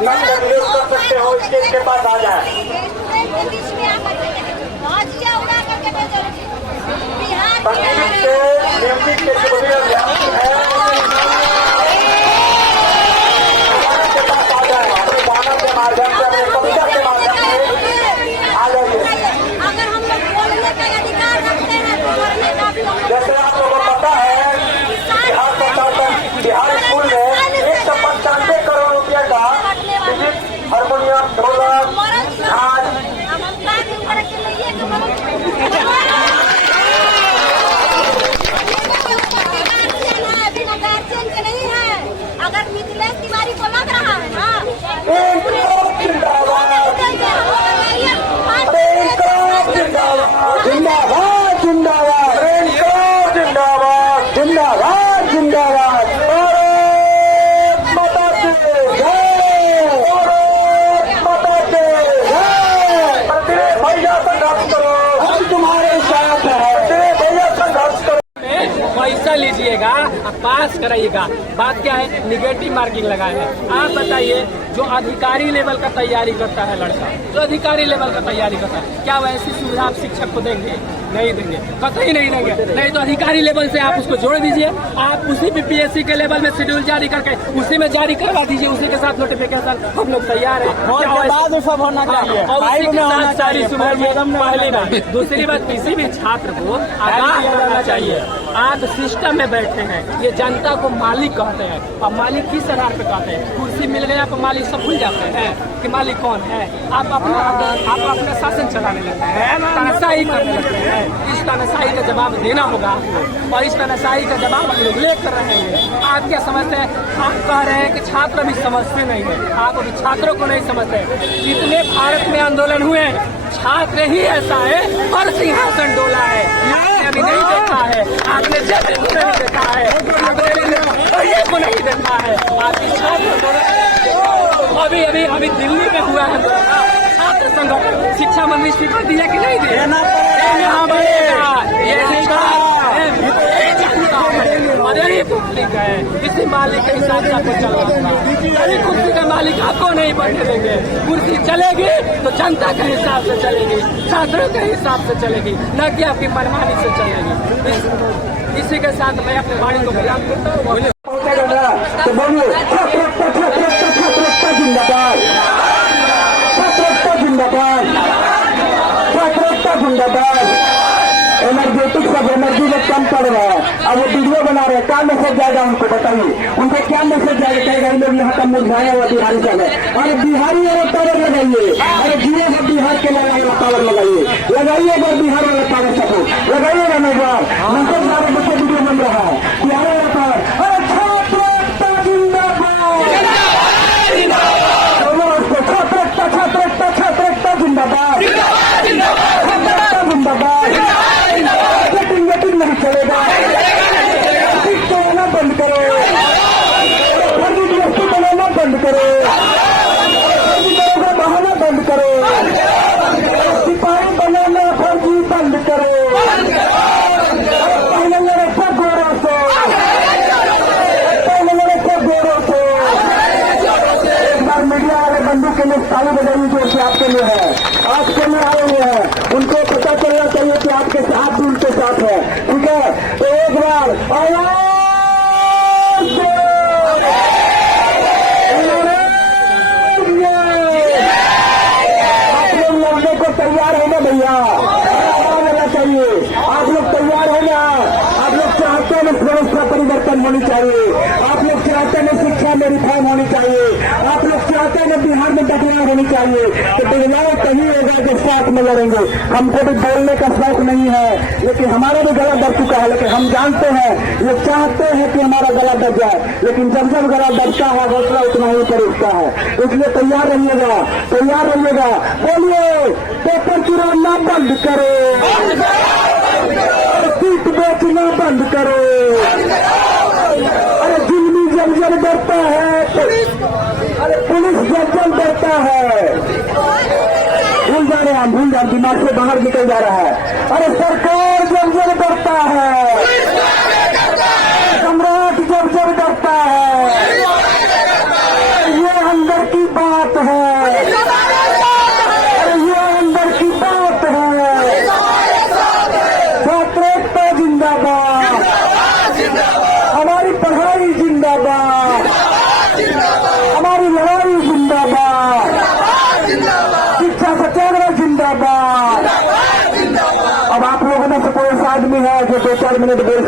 नंदन news कर सकते हो, स्टेज के पास आ जाए। संगीत के म्यूजिक के चुनिया व्यापी है, के पास आ जाए। अपने गाना के माध्यम से, अपने कविता के माध्यम से आ जाइए। अगर हम लोग बोलने का अधिकार रखते हैं तो बोलने का भी जैसे आप लोगों को पता है, बिहार सरकार का बिहार स्कूल में 195 करोड़ रुपया का हारमोनियम, ढोलक, झांझ, अगर मिथिलेश तिवारी को लग रहा है ना जिंदाबाद जिंदाबाद जिंदाबाद जिंदाबाद जिंदाबाद जिंदाबाद भारत माता की जय, भारत माता की जय। प्रतिदेश भैया संघर्ष करो, हम तुम्हारे साथ हैं। प्रतिदेश भैया संघर्ष करो। पैसा लीजिएगा, पास कराइएगा। बात क्या है, निगेटिव मार्किंग लगाए हैं। आप बताइए, जो अधिकारी लेवल का तैयारी करता है लड़का, जो अधिकारी लेवल का तैयारी करता है, क्या वैसी सुविधा आप शिक्षक को देंगे? नहीं देंगे, कतई नहीं देंगे। नहीं तो अधिकारी लेवल से आप उसको जोड़ दीजिए। आप उसी बीपीएससी के लेवल में शेड्यूल जारी करके उसी में जारी करवा दीजिए, उसी के साथ नोटिफिकेशन। हम लोग तैयार है, सब होना चाहिए और उसी के साथ सारी सुविधा। पहली बात। दूसरी बात, किसी भी छात्र को आगाह करना चाहिए। आप सिस्टम में बैठे हैं, ये जनता को मालिक कहते हैं, और मालिक किस आधार पे कहते हैं? कुर्सी मिल गया तो मालिक सब भूल जाते हैं कि मालिक कौन है। आप अपना शासन चलाने लगते हैं, तानाशाही करने लगते हैं। इस तानाशाही का जवाब देना होगा आपको, और इस तानाशाही का जवाब हम लोग लेकर रहे हैं। आप क्या समझते हैं? आप कह रहे हैं कि छात्र भी समझते नहीं है, आप अभी छात्रों को नहीं समझते। जितने भारत में आंदोलन हुए, छात्र ही ऐसा है और सिंहासन डोला है। आपने अभी नहीं देखा है, आपने जैसे को नहीं देखा है, आपने ये को नहीं देखा है। आपकी छात्र अभी अभी अभी दिल्ली में हुआ है छात्र संगठन, शिक्षा मंत्री स्वीकृति दिया कि नहीं दिया? पब्लिक है, इसी मालिक के हिसाब से आपको चलना। कुर्सी का मालिक आपको नहीं बनने देंगे। कुर्सी चलेगी तो जनता के हिसाब से चलेगी, छात्रों के हिसाब से चलेगी, न कि आपकी मनमानी से चलेगी। इसी के साथ मैं अपने वाणी को विराम करता हूँ। तो बोलिए, छात्रता जिंदाबाद, छात्रता जिंदाबाद, छात्रता जिंदाबाद। एनर्जेटिक सब एनर्जी में कम पड़ रहा है। अब वो वीडियो बना रहे हैं, क्या मैसेज जाएगा उनको बताइए? उनको क्या मैसेज जाएगा? कहेगा लोग यहाँ का मुरझाया हुआ बिहारी सब है। अरे बिहारी वाला पावर लगाइए, अरे जियो का बिहार के वाला पावर लगाइए, लगाइए अगर बिहार वाला पावर सपोर्ट लगाइए ना। मैं मैसेज जा रहे बच्चे वीडियो बन रहा है, बिहार वाला पावर। अरे छात्रता जिंदाबाद, छात्रता छात्रता छात्रता जिंदाबाद, छात्रता जिंदाबाद। नहीं चलेगा, बनाना बंद करो, फर्जी वस्तु बनाना बंद करो, बहाना बंद करो, सिपाही बनाना फर्जी बंद करो। पहले मेरे सब गौरव से, पहले मेरे सब गौरव से। एक बार मीडिया वाले बंदूक के लिए ताली बजाइए जो कि आपके लिए है, आपके लिए आए हुए हैं। उनको पता चलना चाहिए कि आपके साथ भी उनके साथ है, ठीक है? तो एक बार आप लोग लड़ने को तैयार हो ना भैया? होना चाहिए। आप लोग तैयार हो ना? आप लोग चाहते हैं व्यवस्था परिवर्तन होनी चाहिए, आप लोग चाहते हैं शिक्षा में रिफॉर्म होनी चाहिए, आप लोग चाहते हैं बिहार में बदलाव होनी चाहिए। तो बदलाव तभी होगा जब साथ में लड़ेंगे। हमको भी बोलने का शौक नहीं है, लेकिन हमारा भी गला दब चुका है। लेकिन हम जानते हैं, ये चाहते हैं कि हमारा गला दब जाए, लेकिन जब जब गला दबता है हौसला उतना ही पर उठता है। इसलिए तैयार रहिएगा, तैयार रहिएगा। बोलिए, पेपर चुराना बंद करो, सीट बेचना बंद करो। अरे दिल्ली जब जब डरता है, अरे पुलिस जब जब डरता है, भूल जा रहे हैं हम, भूल जा, दिमाग से बाहर निकल जा रहा है। अरे सरकार जब जब डरता है, सम्राट जब जब डरता है, ये अंदर की बात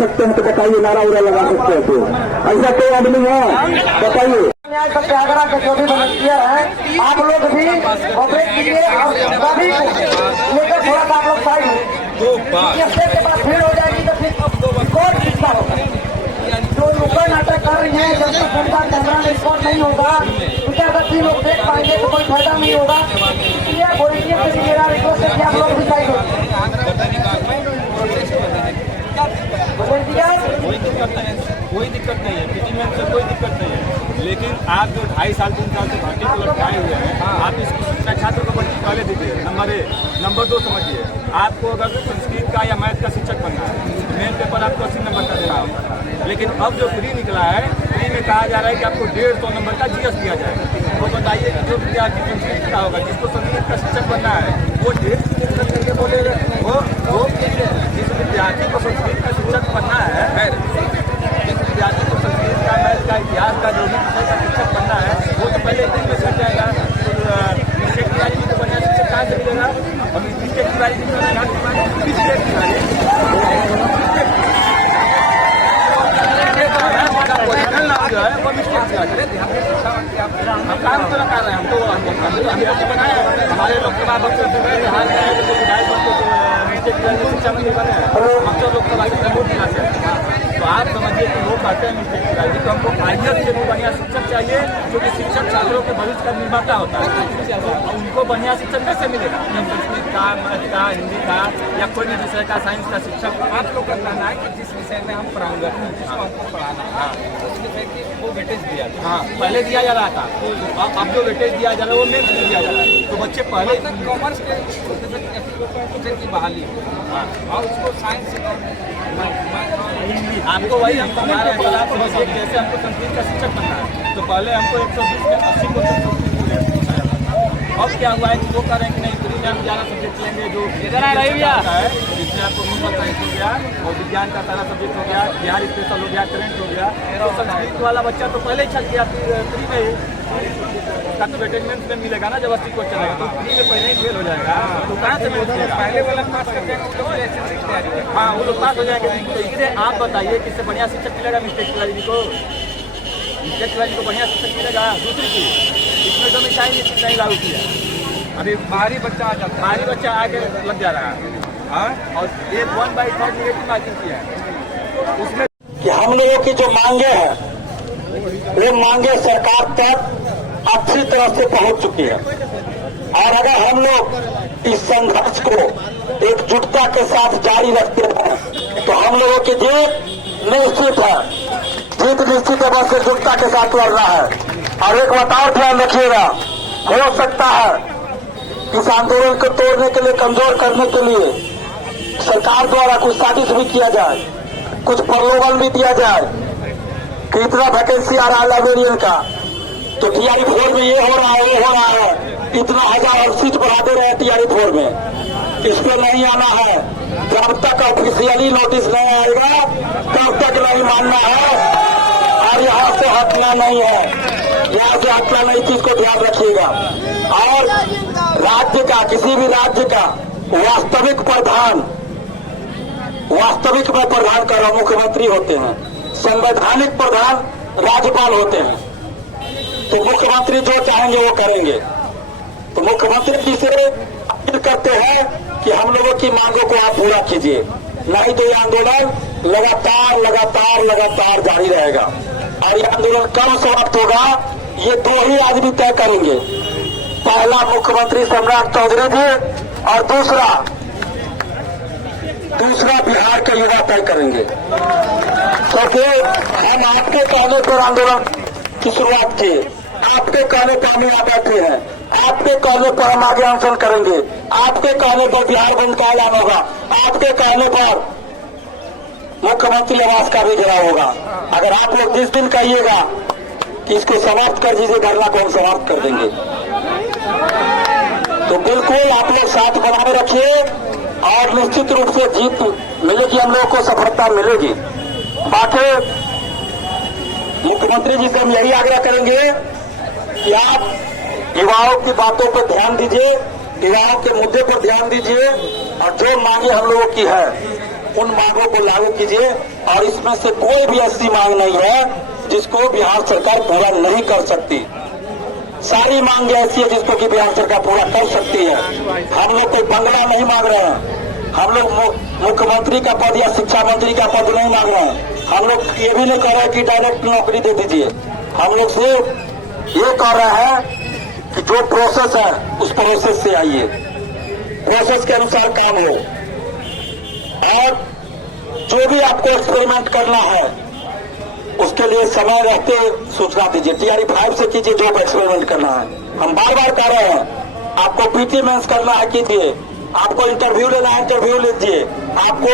सकते हैं तो बताइए, नारा उरा लगा सकते हैं तो ऐसा कोई आदमी है बताइए। न्याय सत्याग्रह के जो भी वॉलंटियर हैं आप लोग भी ऑपरेट कीजिए और सभी को लेकर थोड़ा सा आप लोग साइड हो। स्टेज के पास भीड़ हो जाएगी तो फिर कोर्ट किसका होगा? जो नुक्कड़ नाटक कर रही है जब तक जनता कैमरा में रिकॉर्ड नहीं होगा क्या सभी लोग देख पाएंगे तो कोई फायदा नहीं होगा। इसलिए वॉलंटियर से भी मेरा रिक्वेस्ट है कि आप लोग भी साइड हो। कोई दिक्कत नहीं है, पीटीमेन से कोई दिक्कत नहीं है, लेकिन आप जो 2.5 साल 3 साल से भर्ती को लग आए हुए हैं, आप इसकी सूचना छात्र को भर्ती पहले दीजिए। नंबर 1। नंबर 2 समझिए, आपको अगर संस्कृत का या मैथ का शिक्षक बनना है, मेन पेपर आपको 80 नंबर का देना होगा। लेकिन अब जो फ्री निकला है, फ्री में कहा जा रहा है कि आपको 150 नंबर का GS दिया जाएगा। तो बताइए कि जो विद्यार्थी संस्कृत का होगा, जिसको संस्कृत का शिक्षक बनना है, वो 150 करके बोलेगा। वो जिस विद्यार्थी को संस्कृत का शिक्षक बनना है, जिस विद्यार्थी को संस्कृत का मैथ का इतिहास का जो भी विषय का शिक्षक बनना है, वो तो पहले दिन में सट जाएगा। विषय की वाली को बनना शिक्षक कहाँ से मिलेगा? और विषय की वाली को बनना जो है वो मिस्टेक किया करें। हम काम तो कर रहे हैं, हमको बनाया हमारे लोकसभा शिक्षा मंत्री बने हम तो लोकसभा की प्रमोट दिलाते हैं। तो आप समझिए कि लोग कहते हैं मिस्टेक चाहिए, तो हमको आइडिया से भी बढ़िया शिक्षक चाहिए, क्योंकि शिक्षक छात्रों के भविष्य का निर्माता होता है। उनको बढ़िया शिक्षक कैसे मिलेगा? जब संस्कृत का, मैथ का, हिंदी का या कोई भी विषय का, साइंस का शिक्षक आप लोग का कहना है कि जिस विषय में हम पढ़ाऊंगा, जिसको हमको पढ़ाना है, उस विषय की वो वेटेज दिया जाए। हाँ, पहले दिया जा रहा था, अब जो वेटेज दिया जा रहा है वो मेन्स में दिया जा रहा है। तो बच्चे पहले कॉमर्स के की बहाली और उसको साइंस आपको वही हम समझा रहे हैं। आपको बस जैसे हमको संस्कृत का शिक्षक बनना है, तो पहले हमको 120 में 80% संस्कृत पूछा जाता था। अब क्या हुआ है कि वो कह रहे हैं कि नहीं, फ्री में हम 11 सब्जेक्ट लेंगे जो है, जिसमें आपको ह्यूमन साइंस हो गया और विज्ञान का सारा सब्जेक्ट हो गया, बिहार स्पेशल हो गया, करंट हो गया। तो संस्कृत वाला बच्चा तो पहले ही छल गया फ्री में ही, उसका तो अटेंडेंस में मिलेगा ना, जब 80 को चलेगा तो फ्री में पहले ही फेल हो जाएगा। तो कहाँ से मिलेगा? पहले वाला पास कर जाएगा। हाँ, वो लोग पास हो जाएंगे। तो इसलिए आप बताइए किससे बढ़िया शिक्षक मिलेगा? मिस्टेक तिवारी को, मिस्टेक तिवारी को बढ़िया शिक्षक मिलेगा। दूसरी चीज, इसमें तो मिसाइल नीति नहीं लागू किया, अभी बाहरी बच्चा आ जाता है, बाहरी बच्चा आगे लग जा रहा है। और एक 1/3 नेगेटिव मार्किंग किया है उसमें कि हम लोगों की जो मांगे हैं वो मांगे सरकार तक अच्छी तरह से पहुंच चुकी है। और अगर हम लोग इस संघर्ष को एकजुटता के साथ जारी रखते हैं तो हम लोगों की जीत निश्चित है। जीत निश्चित है, बस एकजुटता के साथ लड़ना है। और एक बात और ध्यान रखिएगा, हो सकता है इस आंदोलन को तोड़ने के लिए, कमजोर करने के लिए सरकार द्वारा कुछ साजिश भी किया जाए, कुछ प्रलोभन भी दिया जाए कि इतना वैकेंसी आ रहा है लाइब्रेरियन का, तो टीआरई 4 में ये हो रहा है, वो हो रहा है, इतना 1000 सीट बढ़ा दे रहे हैं टीआरई 4 में। इस पर नहीं आना है। जब तक ऑफिशियली नोटिस नहीं आएगा तब तक नहीं मानना है और यहाँ से हटना नहीं है। यहाँ से हटना नहीं, चीज को ध्यान रखिएगा। और राज्य का, किसी भी राज्य का वास्तविक प्रधान, वास्तविक में प्रधान का मुख्यमंत्री होते हैं, संवैधानिक प्रधान राज्यपाल होते हैं। तो मुख्यमंत्री जो चाहेंगे वो करेंगे। तो मुख्यमंत्री जी से अपील करते हैं कि हम लोगों की मांगों को आप पूरा कीजिए, नहीं तो ये आंदोलन लगातार लगातार लगातार जारी रहेगा। और ये आंदोलन कब समाप्त होगा ये 2 ही आदमी तय करेंगे। पहला मुख्यमंत्री सम्राट चौधरी जी और दूसरा बिहार के युवा तय करेंगे। क्योंकि हम आपके कहने पर आंदोलन की शुरुआत किए, आपके कहने पर हम यहाँ बैठे हैं, आपके कहने पर हम आगे अनशन करेंगे, आपके कहने पर बिहार बंद का ऐलान होगा, आपके कहने पर मुख्यमंत्री आवास का भी घेराव होगा। अगर आप लोग जिस दिन कहिएगा कि इसको समाप्त कर दीजिए, धरना को हम समाप्त कर देंगे। तो बिल्कुल आप लोग साथ बनाए रखिए और निश्चित रूप से जीत मिलेगी, हम लोगों को सफलता मिलेगी। बाकी मुख्यमंत्री जी से हम यही आग्रह करेंगे कि आप युवाओं की बातों पर ध्यान दीजिए, युवाओं के मुद्दे पर ध्यान दीजिए और जो मांगे हम लोगों की है उन मांगों को लागू कीजिए और इसमें से कोई भी ऐसी मांग नहीं है जिसको बिहार सरकार पूरा नहीं कर सकती। सारी मांगे ऐसी है जिसको कि बिहार सरकार पूरा कर सकती है। हम लोग कोई बंगला नहीं मांग रहे हैं, हम लोग मुख्यमंत्री का पद या शिक्षा मंत्री का पद नहीं मांग रहे हैं, हम लोग ये भी नहीं कह रहे कि डायरेक्ट नौकरी दे दीजिए। हम लोग सिर्फ ये कह रहे हैं कि जो प्रोसेस है उस प्रोसेस से आइए, प्रोसेस के अनुसार काम हो, और जो भी आपको एक्सपेरिमेंट करना है उसके लिए समय रहते सूचना दीजिए। टीआरई 5 से कीजिए जो एक्सपेरिमेंट करना है। हम बार बार कह रहे हैं, आपको पीटी मेंस करना है कीजिए, आपको इंटरव्यू लेना है इंटरव्यू लीजिए, आपको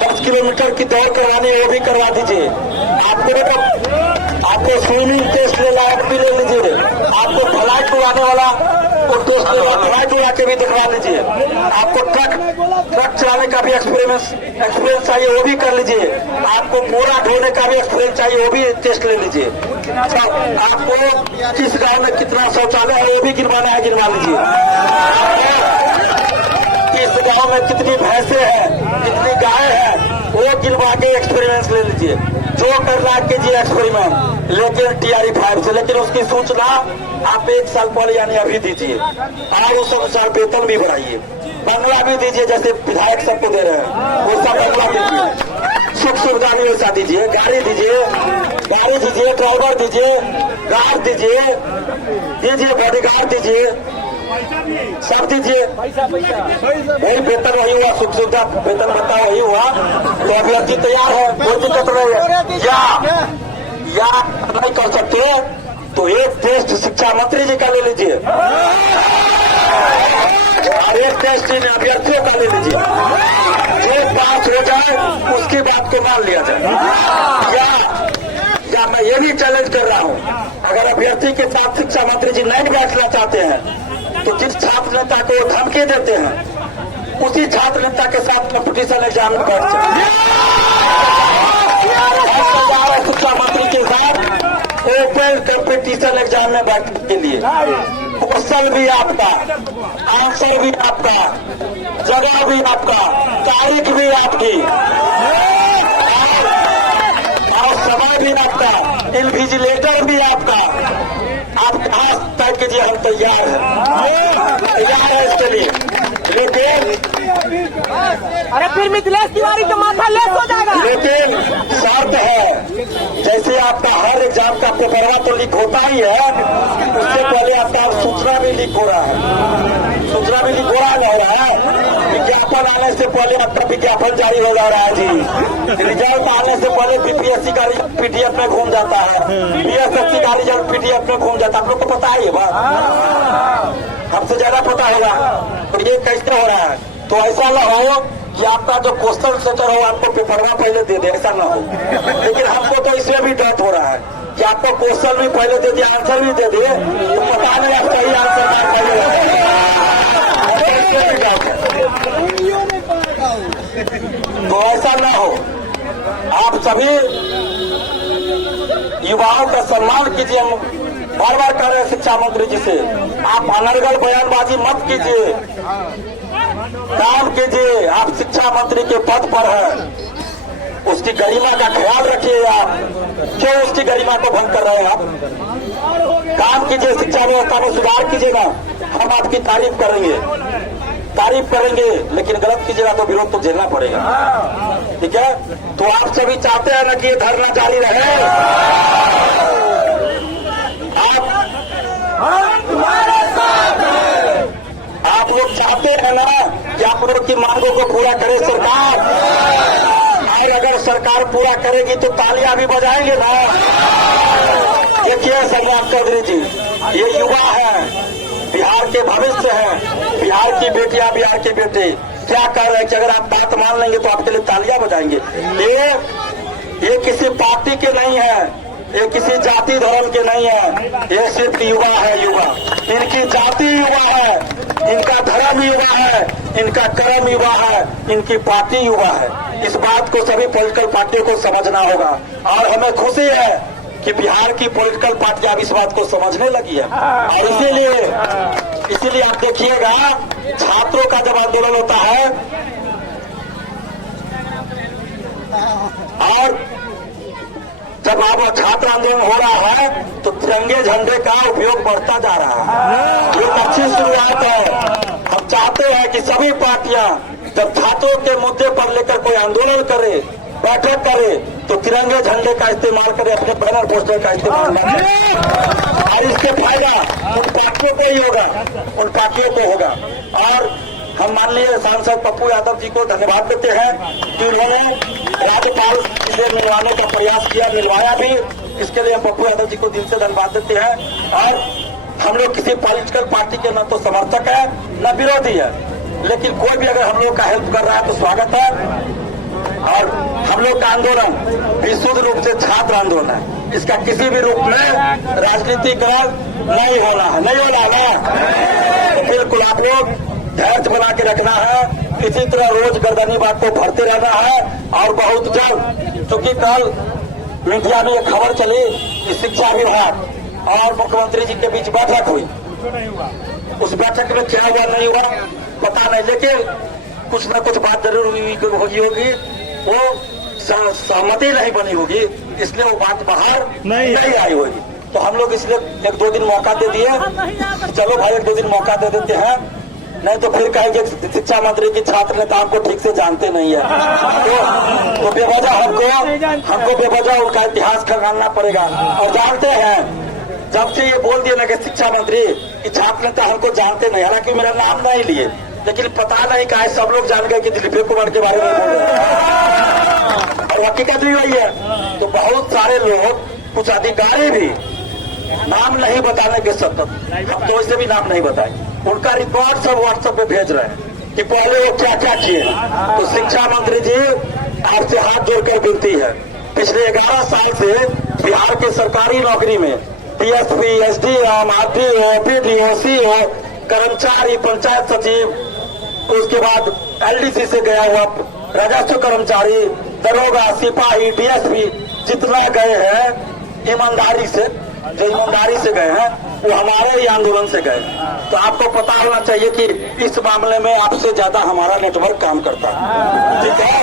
10 किलोमीटर की दौड़ करवानी है वो भी करवा दीजिए, आपको स्विमिंग टेस्ट लेना है वो भी ले लीजिए, आपको फ्लाइट उड़ाने वाला वो टेस्ट लेना फ्लाइट उड़ा के भी दिखवा लीजिए, आपको ट्रक चलाने का भी एक्सपीरियंस चाहिए वो भी कर लीजिए, आपको बोरा ढोने का भी एक्सपीरियंस चाहिए वो भी टेस्ट ले लीजिए, आपको किस गांव में कितना शौचालय है वो भी गिनवाना है गिनवा लीजिए, इस गांव में कितनी भैंसे हैं कितनी गाय है वो गिनवा के एक्सपीरियंस ले लीजिए। जो करना कीजिए एक्सपेरिमेंट, लेकिन टीआरई 5 से, लेकिन उसकी सूचना आप 1 साल पहले यानी अभी दीजिए और उस अनुसार वेतन भी बढ़ाइए, बंगला भी दीजिए जैसे विधायक सबको दे रहे हैं वैसा बंगला दीजिए, सुख सुविधा भी वैसा दीजिए, गाड़ी दीजिए, ड्राइवर दीजिए, गार्ड दीजिए, बॉडीगार्ड दीजिए, सब दीजिए। वही वेतन वही हुआ, सुख सुविधा वेतन भत्ता वही हुआ, तो अभ्यर्थी तैयार है, कोई दिक्कत नहीं है। या नहीं कर सकते तो एक टेस्ट शिक्षा मंत्री जी का ले लीजिए और एक टेस्ट इन अभ्यर्थियों का ले लीजिए, जो पास हो जाए उसकी बात को मान लिया जाए। या मैं ये भी चैलेंज कर रहा हूँ, अगर अभ्यर्थी के साथ शिक्षा मंत्री जी नहीं बैठना चाहते हैं तो जिस छात्र नेता को वो धमकी देते हैं उसी छात्र नेता के साथ कंपटीशन एग्जाम में बैठ जाए। शिक्षा मंत्री के साथ ओपन कंपटीशन एग्जाम में बैठने के लिए क्वेश्चन भी आपका, आंसर भी आपका, जगह भी आपका, तारीख भी आपकी और समय भी आपका, इन्विजिलेटर भी आपका। आप कहाँ तय कीजिए, हम तैयार है इसके लिए, लेकिन अरे फिर मिथिलेश तिवारी का माथा लेस हो जाएगा। लेकिन शर्त है, जैसे आपका हर एग्जाम का पेपरवा तो लीक होता ही है, उससे पहले आपका सूचना भी लीक हो रहा है, सूचना भी लीक हो रहा है, विज्ञापन आने से पहले आपका विज्ञापन जारी हो जा रहा है जी, रिजल्ट आने से पहले बीपीएससी का पीडीएफ में घूम जाता है, बीएसएससी का रिजल्ट पीडीएफ में घूम जाता है। आप लोग को पता है ये बात, हमसे ज्यादा पता होगा, तो ये कैसे हो रहा है। तो ऐसा ना हो कि आपका जो क्वेश्चन सेटर हो आपको पेपरवा पहले दे दे, ऐसा ना हो। लेकिन हमको तो इसमें भी डर हो रहा है कि आपको क्वेश्चन भी पहले दे दिया, आंसर भी दे दिए, तो पता नहीं आप सही आंसर तो ऐसा ना हो। आप सभी युवाओं का सम्मान कीजिए, बार बार कह रहे हैं शिक्षा मंत्री जी से, आप अनर्गल बयानबाजी मत कीजिए, काम कीजिए। आप शिक्षा मंत्री के पद पर हैं, उसकी गरिमा का ख्याल रखिए। आप क्यों उसकी गरिमा को भंग कर रहे हैं? आप काम कीजिए, शिक्षा व्यवस्था में सुधार कीजिएगा, हम आपकी तारीफ करेंगे, लेकिन गलत कीजिएगा तो विरोध तो झेलना पड़ेगा, ठीक है। तो आप सभी चाहते हैं ना कि ये धरना जारी रहे, आप लोग चाहते हैं ना कि आप लोग की मांगों को पूरा करे सरकार, और अगर सरकार पूरा करेगी तो तालियां भी बजाएंगे ना। देखिए संग्राम चौधरी जी, ये युवा है, बिहार के भविष्य है, बिहार की बेटियां, बिहार के बेटे क्या कर रहे हैं कि अगर आप बात मान लेंगे तो आपके लिए तालियां बजाएंगे। ये किसी पार्टी के नहीं है, ये किसी जाति धर्म के नहीं है, ये सिर्फ युवा है। युवा, इनकी जाति युवा है, इनका धर्म युवा है, इनका कर्म युवा है, इनकी पार्टी युवा है। इस बात को सभी पॉलिटिकल पार्टियों को समझना होगा, और हमें खुशी है कि बिहार की पॉलिटिकल पार्टियां अब इस बात को समझने लगी है। और इसीलिए आप देखिएगा, छात्रों का जब आंदोलन होता है और जब अब छात्र आंदोलन हो रहा है तो तिरंगे झंडे का उपयोग बढ़ता जा रहा है। ये अच्छी शुरुआत है। हम चाहते हैं कि सभी पार्टियां जब छात्रों के मुद्दे पर लेकर कोई आंदोलन करे, बैठक करे, तो तिरंगे झंडे का इस्तेमाल करे, अपने बैनर पोस्टर का इस्तेमाल न करे। और इसके फायदा उन पार्टियों को ही होगा, उन पार्टियों को होगा। और हम माननीय सांसद पप्पू यादव जी को धन्यवाद देते हैं कि उन्होंने राज्यपाल से मिलवाने का प्रयास किया, मिलवाया भी। इसके लिए हम पप्पू यादव जी को दिल से धन्यवाद देते हैं। और हम लोग किसी पॉलिटिकल पार्टी के न तो समर्थक है न विरोधी है, लेकिन कोई भी अगर हम लोग का हेल्प कर रहा है तो स्वागत है। और हम लोग का आंदोलन विशुद्ध रूप से छात्र आंदोलन है। इसका किसी भी रूप में राजनीतिकरण नहीं होना है, नहीं होना है। तो बिल्कुल आप लोग धैर्य बना के रखना है, इसी तरह रोज गर्दनी बात को भरते रहना है। और बहुत जल्द, चूंकि कल मीडिया में एक खबर चली कि शिक्षा विभाग और मुख्यमंत्री जी के बीच बैठक हुई, उस बैठक में क्या हुआ नहीं हुआ पता नहीं, लेकिन कुछ न कुछ बात जरूर होगी। वो सहमति नहीं बनी होगी, इसलिए वो बात बाहर नहीं आई होगी। तो हम लोग इसलिए 1-2 दिन मौका दे दिए, चलो भाई 1-2 दिन मौका दे देते हैं, नहीं तो फिर कहेंगे शिक्षा मंत्री की छात्र नेता हमको ठीक से जानते नहीं है। तो बेवजह हमको बेवजह उनका इतिहास खंगालना पड़ेगा। और जानते हैं, जब से ये बोल दिया ना कि शिक्षा मंत्री की छात्र नेता हमको जानते नहीं, हालांकि मेरा नाम नहीं लिए, लेकिन पता नहीं कहा सब लोग जान गए कि दिलीप कुमार के बारे में बोल रहे। और हकीकत भी वही है। तो बहुत सारे लोग, कुछ अधिकारी भी नाम नहीं बताने के सत्ते, हम तो वैसे भी नाम नहीं बताए, उनका रिकॉर्ड सब व्हाट्सएप पे भेज रहे हैं कि पहले वो क्या क्या किए। तो शिक्षा मंत्री जी आपसे हाथ जोड़कर विनती है, पिछले 11 साल से बिहार के सरकारी नौकरी में DSP, SDM, RTO, PDO, CO, कर्मचारी, पंचायत सचिव, उसके बाद एलडीसी से गया हुआ राजस्व कर्मचारी, दरोगा, सिपाही, डीएसपी जितना गए हैं ईमानदारी से, जो ईमानदारी से गए हैं वो हमारे ही आंदोलन से गए। तो आपको पता होना चाहिए कि इस मामले में आपसे ज्यादा हमारा नेटवर्क काम करता है, ठीक है।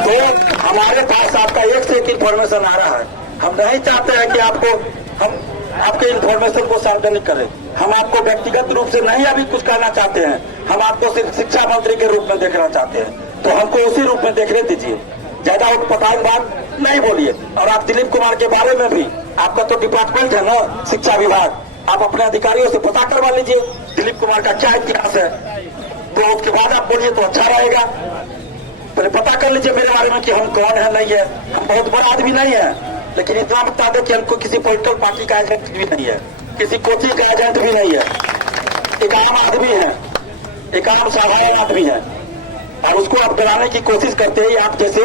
तो हमारे पास आपका एक से एक इन्फॉर्मेशन आ रहा है। हम नहीं चाहते हैं कि हम आपके इन्फॉर्मेशन को सार्वजनिक करें। हम आपको व्यक्तिगत रूप से नहीं अभी कुछ कहना चाहते हैं, हम आपको सिर्फ शिक्षा मंत्री के रूप में देखना चाहते हैं। तो हमको उसी रूप में देखने दीजिए, ज्यादा उत्पटांग बात नहीं बोलिए। और आप दिलीप कुमार के बारे में भी, आपका तो डिपार्टमेंट है ना शिक्षा विभाग, आप अपने अधिकारियों से पता करवा लीजिए दिलीप कुमार का क्या इतिहास है। तो उसके बाद आप बोलिए तो अच्छा रहेगा। पहले पता कर लीजिए मेरे बारे में कि हम कौन है, नहीं है। हम बहुत बड़ा आदमी नहीं है, लेकिन इतना बता दो कि हमको किसी पॉलिटिकल पार्टी का एजेंट भी नहीं है, किसी कोचिंग का एजेंट भी नहीं है। एक आम आदमी है, एक आम साधारण आदमी है। और उसको आप डराने की कोशिश करते हैं। आप जैसे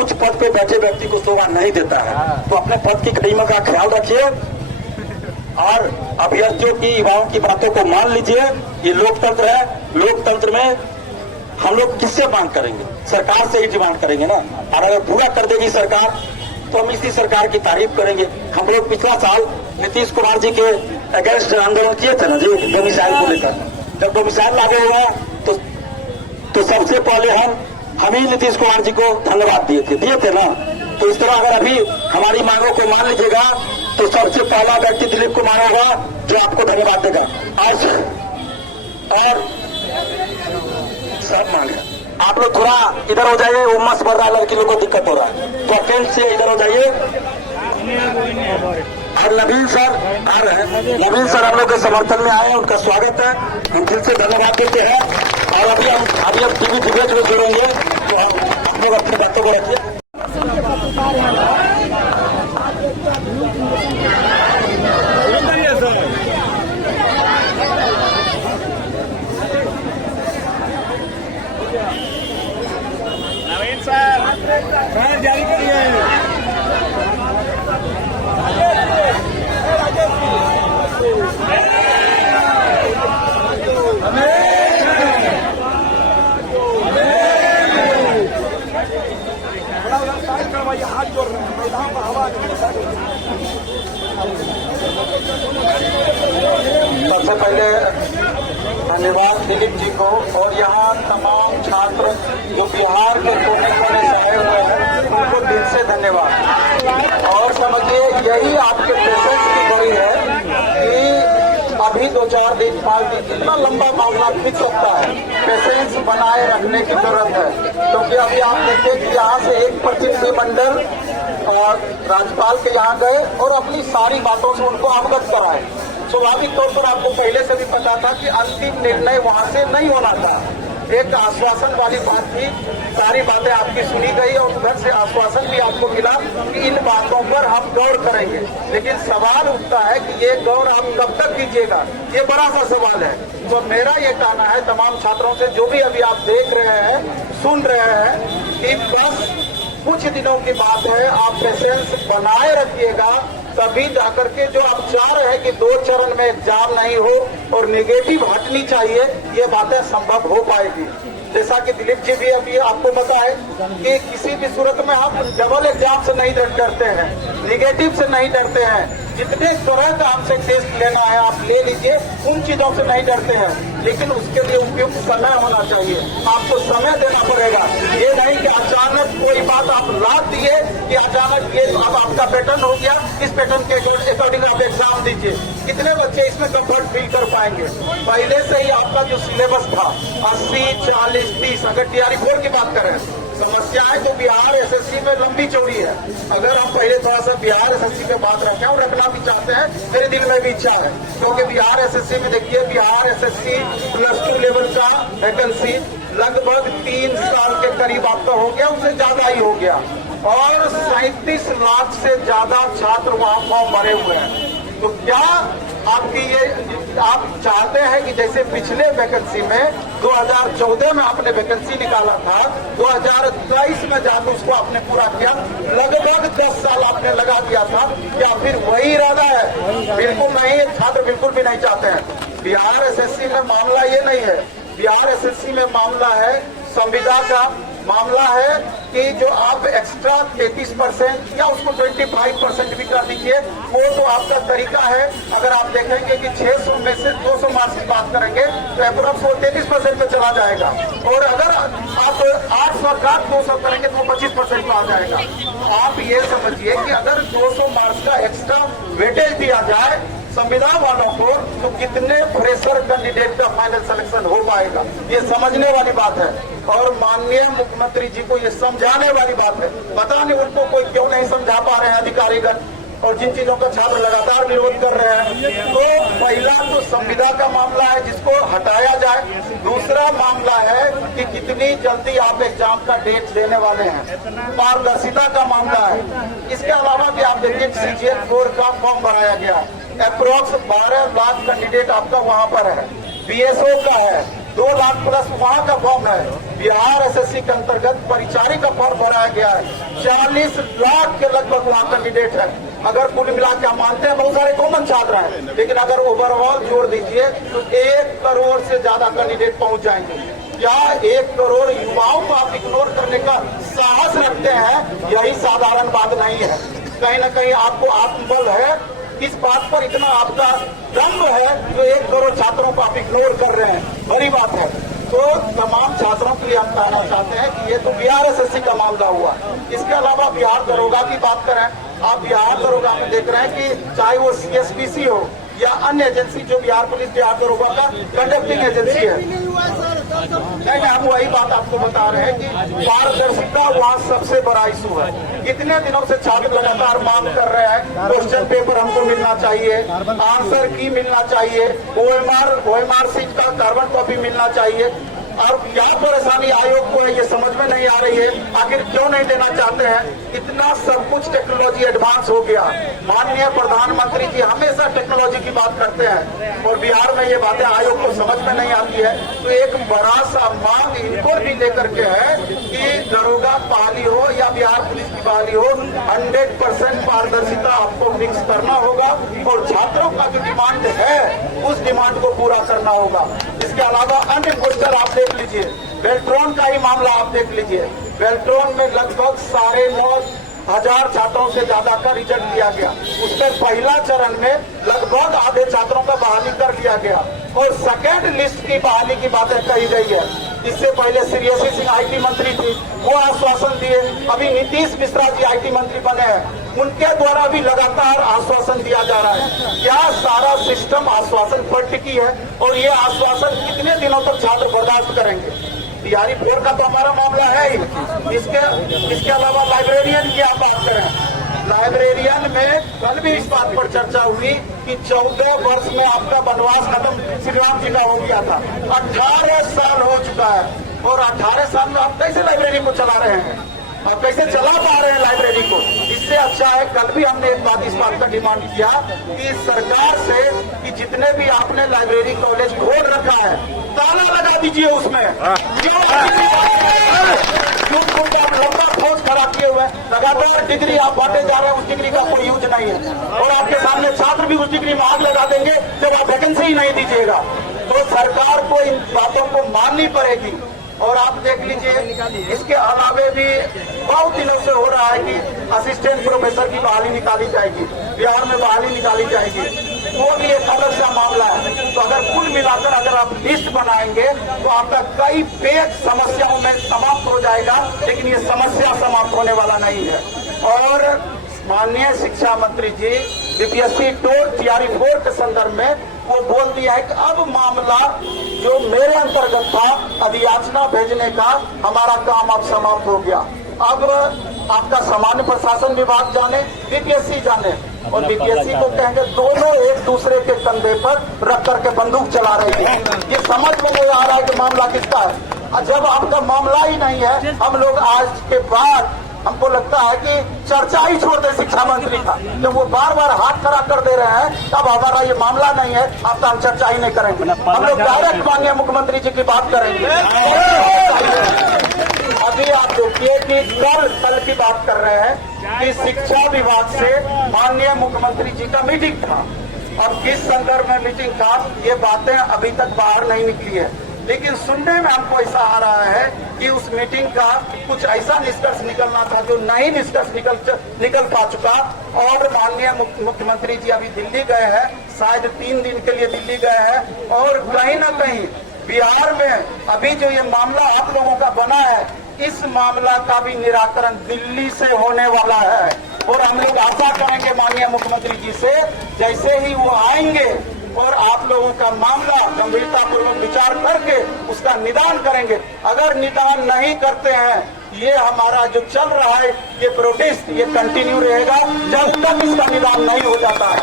उच्च पद पे बैठे व्यक्ति को शोभा नहीं देता है। तो अपने पद की गरिमा का ख्याल रखिए और अभ्यर्थियों की, युवाओं की बातों को मान लीजिए। ये लोकतंत्र है, लोकतंत्र में हम लोग किससे मांग करेंगे? सरकार से ही डिमांड करेंगे ना। और अगर पूरा कर देगी सरकार तो हम इसी सरकार की तारीफ करेंगे। हम लोग पिछला साल नीतीश कुमार जी के अगेंस्ट आंदोलन किए थे ना जी, डोमिसाइल को लेकर। जब डोमिसाइल लागू हुआ तो सबसे पहले हम ही नीतीश कुमार जी को धन्यवाद दिए थे ना। तो इस तरह अगर अभी हमारी मांगों को मान लीजिएगा तो सबसे पहला व्यक्ति दिलीप कुमार होगा जो आपको धन्यवाद देगा। आज और सब मांगे आप लोग थोड़ा इधर हो जाइए, उमस बढ़ रहा है, लड़की लोग को दिक्कत हो रहा है, तो अटेंड से इधर हो जाइए। और नवीन सर आ रहे हैं, नवीन सर हम लोग के समर्थन में आए हैं, उनका स्वागत है, हम दिल से धन्यवाद देते हैं। और अभी हम टीवी डिबेट में जुड़ेंगे, तो आप लोग अपनी बातों को रखिए। नवीन सर जारी करिए। हाथ जोड़ रहे हैं, मैदान पर हवा। सबसे पहले धन्यवाद दिलीप जी को और यहाँ तमाम छात्र जो बिहार के कोने कोने से आए हुए हैं यही आपके पेशेंस की बड़ी है कि अभी 2-4 दिन 5 दिन जितना लंबा मामला खिंच सकता है, पेशेंस बनाए रखने की जरूरत है। क्योंकि अभी आप देखिए कि यहाँ से एक प्रतिनिधिमंडल और राज्यपाल के यहाँ गए और अपनी सारी बातों से उनको अवगत कराए। स्वाभाविक तौर पर आपको पहले से भी पता था कि अंतिम निर्णय वहाँ से नहीं होना था, एक आश्वासन वाली बात थी, सारी बातें आपकी सुनी गई और उधर से आश्वासन भी आपको मिला कि इन बातों पर हम गौर करेंगे। लेकिन सवाल उठता है कि ये गौर आप कब तक कीजिएगा, ये बड़ा सा सवाल है। तो मेरा ये कहना है तमाम छात्रों से, जो भी अभी आप देख रहे हैं, सुन रहे हैं, कि बस कुछ दिनों की बात है, आप पेशेंस बनाए रखिएगा, तभी जाकर के जो आप चाह रहे हैं कि 2 चरण में एग्जाम नहीं हो और नेगेटिव हटनी चाहिए, ये बातें संभव हो पाएगी। जैसा कि दिलीप जी भी अभी आपको पता है कि किसी भी सूरत में आप डबल एग्जाम से नहीं डरते हैं, नेगेटिव से नहीं डरते हैं, जितने तरह का आपसे टेस्ट लेना है आप ले लीजिए, उन चीजों से नहीं डरते हैं। लेकिन उसके लिए उपयुक्त समय होना चाहिए, आपको समय देना पड़ेगा। ये नहीं कि अचानक कोई बात आप लाद दिए कि अचानक ये अब आपका पैटर्न हो गया, इस पैटर्न के अकॉर्डिंग आप एग्जाम दीजिए। कितने बच्चे इसमें कंफर्ट फील कर पाएंगे? पहले से ही आपका जो सिलेबस था 80, 40, 30, अगर टीआरई 4 की बात करें, समस्याएं जो बिहार एसएससी में लंबी चौड़ी है। अगर हम पहले थोड़ा सा बिहार एसएससी पे बात रखें और रखना भी चाहते हैं, मेरे दिल में भी इच्छा है, क्योंकि बिहार एसएससी में देखिए, बिहार एसएससी +2 लेवल का वैकेंसी लगभग 3 साल के करीब आपका हो गया, उससे ज्यादा ही हो गया, और 37 लाख से ज्यादा छात्र वहां फॉर्म भरे हुए हैं। तो क्या आपकी ये आप चाहते हैं कि जैसे पिछले वैकेंसी में 2014 में आपने वैकेंसी निकाला था, 2023 में जाकर उसको आपने पूरा किया, लगभग 10 साल आपने लगा दिया था, क्या फिर वही इरादा है? बिल्कुल नहीं, छात्र बिल्कुल भी नहीं चाहते हैं। बिहार एसएससी में मामला ये नहीं है, बिहार एसएससी में मामला है संविदा का, मामला है कि जो आप एक्स्ट्रा 33% या उसको 25% भी कर दीजिए, वो तो आपका तरीका है। अगर आप देखेंगे कि 600 में से 200 मार्क्स की बात करेंगे तो अप्रोक्स वो 33% में चला जाएगा, और अगर आप 800 का 200 करेंगे तो 25% में आ जाएगा। आप ये समझिए कि अगर 200 मार्क्स का एक्स्ट्रा वेटेज दिया जाए संविधान वालों को, तो कितने फ्रेशर कैंडिडेट का फाइनल सिलेक्शन हो पाएगा, ये समझने वाली बात है। और माननीय मुख्यमंत्री जी को ये समझाने वाली बात है। पता नहीं उनको कोई क्यों नहीं समझा पा रहे हैं अधिकारीगण, और जिन चीजों का छात्र लगातार विरोध कर रहे हैं। तो पहला तो संविदा का मामला है, जिसको हटाया जाए। दूसरा मामला है कि कितनी जल्दी आप एग्जाम का डेट देने वाले हैं, पारदर्शिता का मामला है। इसके अलावा भी आप देखिए CGL 4 का फॉर्म भराया गया, अप्रोक्स 12 लाख कैंडिडेट आपका वहां पर है। BSO का है 2 लाख प्लस वहां का फॉर्म है। बिहार एसएससी के अंतर्गत परिचारी का फॉर्म भराया गया है, 40 लाख के लगभग वहां कैंडिडेट है। अगर कुल मिला के मानते हैं बहुत सारे कॉमन छात्र हैं, लेकिन अगर ओवरऑल जोड़ दीजिए तो 1 करोड़ से ज्यादा कैंडिडेट पहुंच जाएंगे। क्या 1 करोड़ युवाओं को आप इग्नोर करने का साहस रखते हैं? यही साधारण बात नहीं है। कहीं न कहीं आपको आत्मबल है, इस बात पर इतना आपका दम्भ है जो 1 करोड़ छात्रों को आप इग्नोर कर रहे हैं, बड़ी बात है। तो तमाम छात्रों के लिए हम कहना चाहते हैं कि ये तो बिहार एसएससी का मामला हुआ। इसके अलावा बिहार दरोगा की बात करें, आप बिहार दरोगा में देख रहे हैं कि चाहे वो CSPC हो या अन्य एजेंसी, जो बिहार पुलिस बिहार दरोगा का कंडक्टिंग एजेंसी है, नहीं, हम वही बात आपको बता रहे हैं कि पारदर्शिता वहाँ सबसे बड़ा इशू है। कितने दिनों से छात्र लगातार मांग कर रहे हैं, क्वेश्चन पेपर हमको मिलना चाहिए, आंसर की मिलना चाहिए, OMR सीट का कार्बन कॉपी मिलना चाहिए। और क्या परेशानी आयोग को है ये समझ में नहीं आ रही है, आखिर क्यों नहीं देना चाहते हैं? इतना सब कुछ टेक्नोलॉजी एडवांस हो गया। माननीय प्रधानमंत्री जी हमेशा टेक्नोलॉजी की बात करते हैं और बिहार में ये बातें आयोग को समझ में नहीं आती है। तो एक बड़ा सा मांग इनको भी लेकर के है कि दरोगा बहाली हो या बिहार पुलिस की बहाली हो, 100% पारदर्शिता आपको फिक्स करना होगा और छात्रों का जो डिमांड है उस डिमांड को पूरा करना होगा। इसके अलावा अन्य पोस्टर आप देख लीजिए, बेल्ट्रॉन का ही मामला आप देख लीजिए। बेल्ट्रॉन में लगभग 9,500 छात्रों से ज्यादा का रिजल्ट दिया गया। उसके पहला चरण में लगभग आधे छात्रों का बहाली कर दिया गया और सेकेंड लिस्ट की बहाली की बातें कही गई है। इससे पहले श्रेयसी सिंह IT मंत्री थी, वो आश्वासन दिए। अभी नीतीश मिश्रा जी IT मंत्री बने हैं, उनके द्वारा भी लगातार आश्वासन दिया जा रहा है। यह सारा सिस्टम आश्वासन पर टिकी है और ये आश्वासन कितने दिनों तक छात्र बर्दाश्त करेंगे? तिहारी 4 का तो हमारा मामला है ही। इसके अलावा लाइब्रेरियन की आप बात करें, लाइब्रेरियन में कल भी इस बात पर चर्चा हुई कि 14 वर्ष में आपका वनवास खत्म श्री राम जी का हो गया था। 18 साल हो चुका है और 18 साल में आप कैसे लाइब्रेरी को चला रहे हैं और कैसे चला पा रहे हैं लाइब्रेरी को? इससे अच्छा है, कल भी हमने एक बात इस बात का डिमांड किया कि सरकार से कि जितने भी आपने लाइब्रेरी कॉलेज खोल रखा है ताला लगा दीजिए उसमें। आप लंबा खोज खड़ा किए हुए लगातार डिग्री आप बांटे जा रहे हैं, उस डिग्री का कोई यूज नहीं है और आपके सामने छात्र भी उस डिग्री में आग लगा देंगे जब आप वैकेंसी ही नहीं दीजिएगा। तो सरकार को इन बातों को माननी पड़ेगी। और आप देख लीजिए, इसके अलावे भी बहुत दिनों से हो रहा है कि असिस्टेंट प्रोफेसर की बहाली निकाली जाएगी, बिहार में बहाली निकाली जाएगी, वो भी एक अलग सा मामला है। तो अगर कुल मिलाकर अगर आप लिस्ट बनाएंगे तो आपका कई पेज समस्याओं में समाप्त हो जाएगा, लेकिन ये समस्या समाप्त होने वाला नहीं है। और माननीय शिक्षा मंत्री जी BPSC तिहारी 4 के संदर्भ में वो बोल दिया है कि अब मामला जो मेरे अंतर्गत था अधियाचना भेजने का, हमारा काम अब समाप्त हो गया। अब आपका सामान्य प्रशासन विभाग जाने, BPSC जाने, और BPSC को कहेंगे दोनों एक दूसरे के कंधे पर रख करके बंदूक चला रहे थे। ये समझ में नहीं आ रहा है कि मामला किसका है। जब आपका मामला ही नहीं है, हम लोग आज के बाद हमको लगता है कि चर्चा ही छोड़ दे शिक्षा मंत्री का। जब वो बार बार हाथ खड़ा कर दे रहे हैं तब हमारा ये मामला नहीं है, आपका हम चर्चा ही नहीं करेंगे। हम लोग डायरेक्ट माननीय मुख्यमंत्री जी की बात करेंगे। अभी आप देखिए कि कल की बात कर रहे हैं कि शिक्षा विभाग से माननीय मुख्यमंत्री जी का मीटिंग था। अब किस संदर्भ में मीटिंग था ये बातें अभी तक बाहर नहीं निकली है, लेकिन सुनने में हमको ऐसा आ रहा है कि उस मीटिंग का कुछ ऐसा निष्कर्ष निकलना था जो नहीं निष्कर्ष निकल पा चुका। और माननीय मुख्यमंत्री जी अभी दिल्ली गए हैं, शायद 3 दिन के लिए दिल्ली गए हैं, और कहीं न कहीं बिहार में अभी जो ये मामला आप लोगों का बना है, इस मामला का भी निराकरण दिल्ली से होने वाला है। और हम लोग आशा करेंगे माननीय मुख्यमंत्री जी से, जैसे ही वो आएंगे और आप लोगों का मामला गंभीरतापूर्वक विचार करके उसका निदान करेंगे। अगर निदान नहीं करते हैं, ये हमारा जो चल रहा है ये प्रोटेस्ट ये कंटिन्यू रहेगा जब तक इसका निदान नहीं हो जाता है।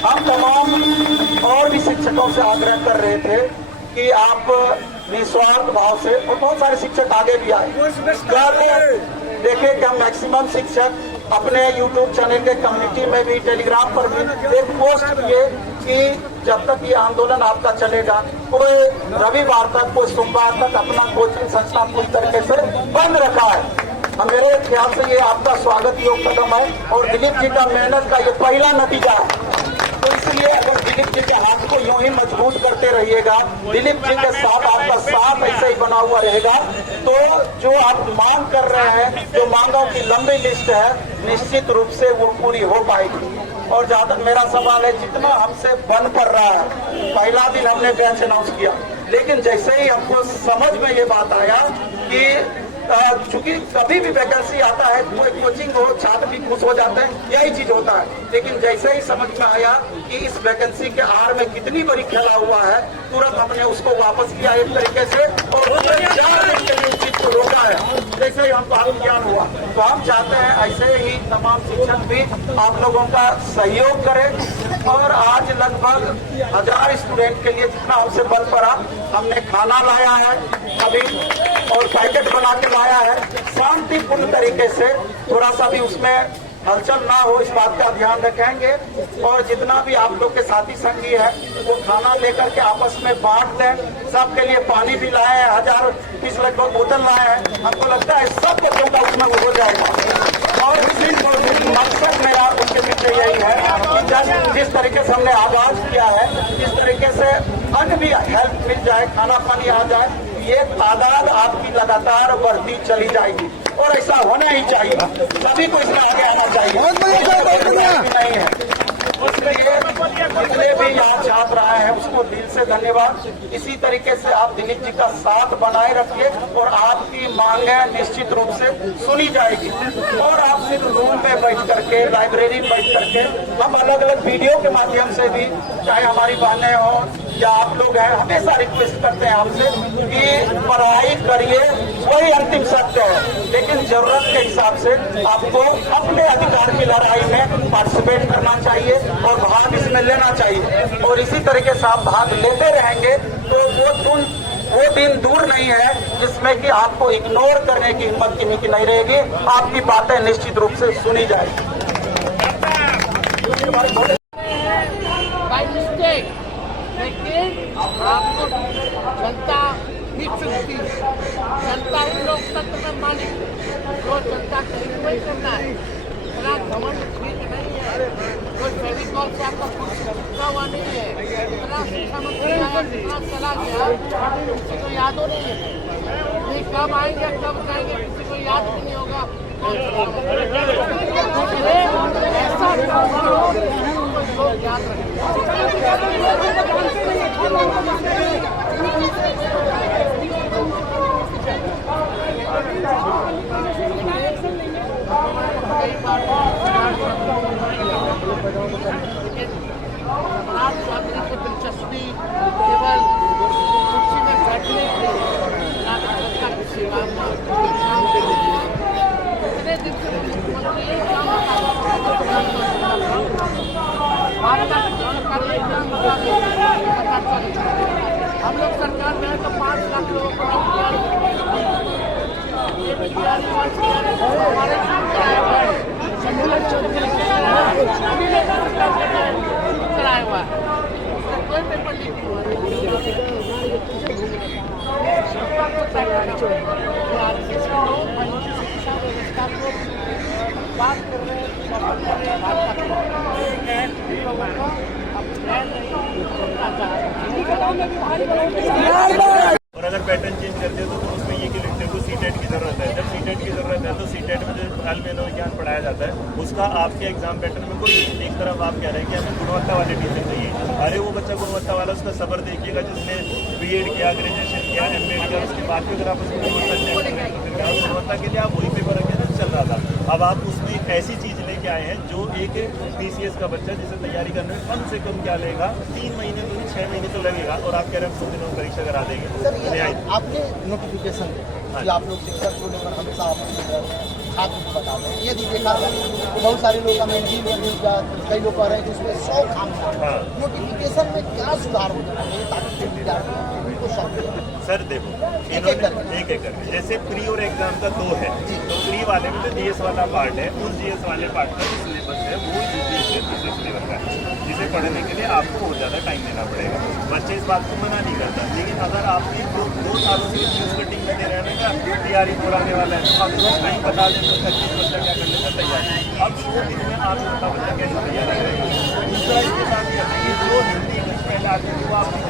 हम तमाम और भी शिक्षकों से आग्रह कर रहे थे कि आप निस्वार्थ भाव से, और बहुत सारे शिक्षक आगे भी आए, देखे कि हम मैक्सिमम शिक्षक अपने YouTube चैनल के कम्युनिटी में भी, टेलीग्राम पर भी एक पोस्ट किए कि जब तक ये आंदोलन आपका चलेगा, कोई रविवार तक, कोई सोमवार तक अपना कोचिंग संस्थान पूरी तरीके से बंद रखा है। मेरे ख्याल से ये आपका स्वागत योग्य कदम है और दिलीप जी का मेहनत का ये पहला नतीजा है। तो इसलिए अगर दिलीप जी के हाथ को यूं ही मजबूत करते रहिएगा, दिलीप जी के साथ आपका साथ ऐसे ही बना हुआ रहेगा, तो जो आप मांग कर रहे हैं, जो मांगों की लंबी लिस्ट है, निश्चित रूप से वो पूरी हो पाएगी। और ज्यादा मेरा सवाल है, जितना हमसे बन पड़ रहा है, पहला दिन हमने बेंच अनाउंस किया, लेकिन जैसे ही हमको समझ में ये बात आया कि चूंकि कभी भी वैकेंसी आता है, कोई कोचिंग हो, छात्र भी खुश हो जाते हैं, यही चीज होता है। लेकिन जैसे ही समझ में आया कि इस वैकेंसी के आड़ में कितनी बड़ी खेला हुआ है, तुरंत हमने उसको वापस किया एक तरीके से और उस चीज को रोका है। जैसे ही हमको आत्मज्ञान हुआ, तो हम चाहते हैं ऐसे ही तमाम शिक्षक भी आप लोगों का सहयोग करें। और आज लगभग 1000 स्टूडेंट के लिए जितना हमसे बल पड़ा, हमने खाना लाया है अभी और पैकेट बना के लाया है, शांतिपूर्ण तरीके से। थोड़ा सा भी उसमें हलचल ना हो, इस बात का ध्यान रखेंगे। और जितना भी आप लोग के साथी संगी है वो खाना लेकर के आपस में बांट दें। सबके लिए पानी भी लाए हैं, 1000 पीस लगभग बोतल लाए हैं। हमको लगता है सब बच्चों का उसमें हो जाएगा। और इसी मकसद मेरा उसके पीछे यही है कि जिस तरीके से हमने आगाज किया है, जिस तरीके से अन्य भी हेल्प मिल जाए, खाना पानी आ जाए, ये तादाद आपकी लगातार बढ़ती चली जाएगी और ऐसा होना ही चाहिए। सभी को इसमें आगे आना चाहिए, नहीं है। इसलिए जितने भी यहाँ छात्र आए हैं उसको दिल से धन्यवाद। इसी तरीके से आप दिलीप जी का साथ बनाए रखिए और आपकी मांगें निश्चित रूप से सुनी जाएगी। और आप सिर्फ रूम में बैठ करके, लाइब्रेरी में बैठ करके, हम अलग अलग वीडियो के माध्यम से भी, चाहे हमारी बहनें हो या आप लोग हैं, हमेशा रिक्वेस्ट करते हैं आपसे कि पढ़ाई करिए, वही अंतिम सत्य है। लेकिन जरूरत के हिसाब से आपको अपने अधिकार की लड़ाई में पार्टिसिपेट करना चाहिए और भाग इसमें लेना चाहिए। और इसी तरीके से आप भाग लेते रहेंगे तो वो दिन दूर नहीं है जिसमें कि आपको इग्नोर करने की हिम्मत किसी की नहीं रहेगी। आपकी बातें निश्चित रूप से सुनी जाएगी। लेकिन आपको जनता ही चुनती है, जनता ही लोकतंत्र में मालिक है। जो जनता के हित में करना है, इतना घमंड ठीक नहीं है। कोई फेविकॉल से आपका कुछ रुका हुआ नहीं है। इतना शिक्षा मंत्री आया, कितना चला गया, किसी को यादों नहीं है। नहीं कब आएंगे कब जाएंगे किसी को याद भी नहीं होगा। ऐसा लोग याद को दिलचस्पी केवल कुर्सी में बैठने के जनता की सेवा इतने दिन से मुख्यमंत्री हम लोग सरकार में है तो 5 लाख लोगों को कराया हुआ है, कोई पेपर लीक हुआ बात कर रहे हैं। और अगर पैटर्न चेंज करते हो तो उसमें ये कि लिखते को सीटेट की जरूरत है। जब सीटेट की जरूरत है तो सीटेट में जो तालमेल विज्ञान पढ़ाया जाता है उसका आपके एग्जाम पैटर्न में कोई एक तरफ आप कह रहे हैं कि हमें गुणवत्ता वाले टीचर चाहिए। अरे वो बच्चा गुणवत्ता वाला उसका सबर देखिएगा जिसने बीएड किया, ग्रेजुएशन किया, एमएड किया, उसके बाद भी अगर आप उसको गुणवत्ता के लिए आप वही पेपर चल रहा था। अब आप उसमें एक ऐसी चीज लेके आए हैं जो एक पीसीएस का बच्चा जिसे तैयारी करने में कम से कम क्या लेगा, 3 महीने तो नहीं 6 महीने तो लगेगा, और आप कह रहे हैं 2 दिनों में परीक्षा करा देंगे। सर आपने नोटिफिकेशन कि आप लोग शिक्षक को लेकर हमेशा छात्र को बता दें, ये भी देखा बहुत सारे लोग कमेंट भी, कई लोग कह रहे हैं कि उसमें 100 काम नोटिफिकेशन में क्या सुधार हो जाना चाहिए ताकि विद्यार्थी उनको सौंप। सर देखो इन्होंने एक करके जैसे प्री और एग्जाम का 2 है तो प्री वाले में जो जीएस वाला पार्ट है उस जीएस वाले पार्ट का जो सिलेबस है वो दूसरे सिलेबस का है, जिसे पढ़ने के लिए आपको बहुत ज़्यादा टाइम देना पड़ेगा। बच्चे इस बात को मना नहीं करता, लेकिन अगर आपने जो 2 सालों से न्यूज़ कटिंग में दे रहे हैं ना तैयारी पूरा आने वाला है, अब 2 टाइम बता दें तो 25 बच्चा क्या करने का तैयारी। अब 100 दिन में आप उसका बच्चा कैसे तैयारी करेगा। दूसरा इसके साथ कहते हैं कि जो हिंदी इंग्लिश पहले आते हैं वो आपने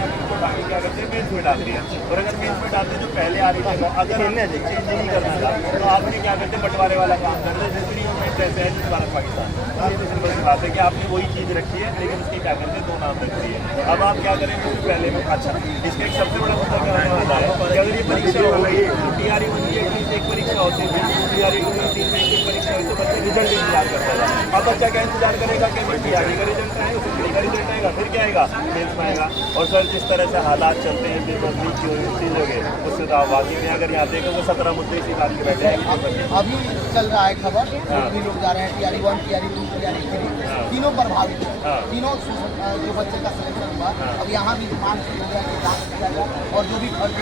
क्या करते हैं मेन्स में डाल दिया, और अगर मेन्स में डालते जो पहले आ रही थी अगर हमने चेंज नहीं करना था तो आपने क्या करते बंटवारे वाला काम कर रहे जैसे कहते हैं भारत पाकिस्तान। ये तो सिंपल सी बात है कि आपने वही चीज़ रखी है लेकिन उसके क्या करते हैं 2 नाम रख दिए। अब आप क्या करेंगे पहले में अच्छा इसका एक सबसे बड़ा मुद्दा क्या होने वाला है कि अगर ये परीक्षा हो गई तो TRE 1 की एटलीस्ट एक परीक्षा होती है, TRE 2 में 3 में एक परीक्षा हुई तो बच्चा रिजल्ट इंतजार करता है। अब बच्चा क्या इंतजार करेगा कि TRE का रिजल्ट आएगा, उससे प्री का रिजल्ट आएगा, फिर क्या आएगा मेन्स में आएगा। और सर जिस तरह से हालात चलते हैं पेपर लीक की चीज़ हो गई उससे तो आप वाकई में अगर यहाँ देखो वो 17 मुद्दे इसी बात के बैठे हैं। अभी चल रहा है खबर भी लोग जा रहे हैं TRE 1, TRE 2, TRE 3 तीनों प्रभावित है, तीनों जो बच्चे का सिलेक्शन हुआ अब यहाँ भी मांग किया जाए और जो भी खर्च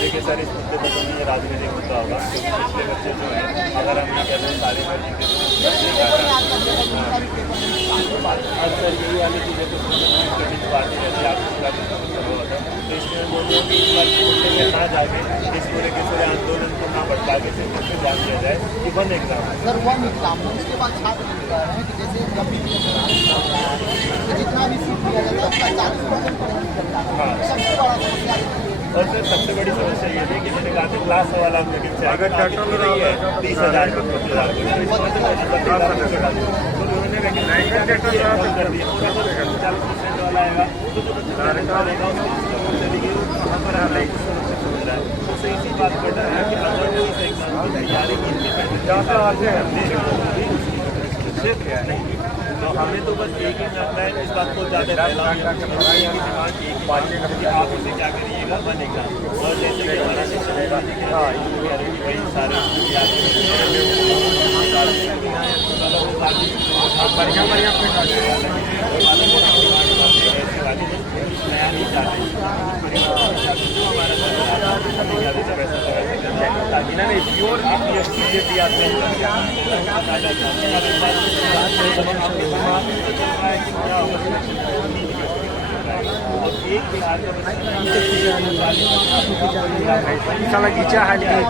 देखिए सर इस मुद्दे पर तो ये राजनीतिक मुद्दा होगा क्योंकि पिछले बच्चे जो है अगर हम ये कहते हैं सारी सर यही वाली चीज़ें तो बात तो इसमें वो लोग इस बात के मुद्दे में ना जाके इस पूरे के पूरे आंदोलन को ना भड़का के सिर्फ उस पर ध्यान दिया जाए कि 1 एग्जाम सर 1 एग्जाम उसके बाद छात्र कह रहे हैं कि जैसे जब भी जितना भी सीट दिया जाता है उसका 40% सबसे बड़ा समस्या। और फिर सबसे बड़ी समस्या ये थी कि मैंने कहा था क्लास वाला ऑब्जेक्टिव से अगर टैक्टर रही है 30,000 को 25,000 को तो उन्होंने कर दिया वाला आएगा तो जो कार्यक्रम रहेगा उसको चलेगी वहाँ पर हमें सुरक्षित हो जाए। तो सही सी बात कर रहे हैं कि अगर कोई इस एग्जाम की तैयारी की नहीं तो हमें तो बस एक ही मैं इस बात को ज़्यादा फैलाऊँ कि आप उसे क्या करिएगा बनेगा। और जैसे कि हमारे शिक्षक भाई सारे बढ़िया बढ़िया नया नहीं चाहते ताकि ना नहीं प्योर पीएचडी आप नहीं एक बिहार का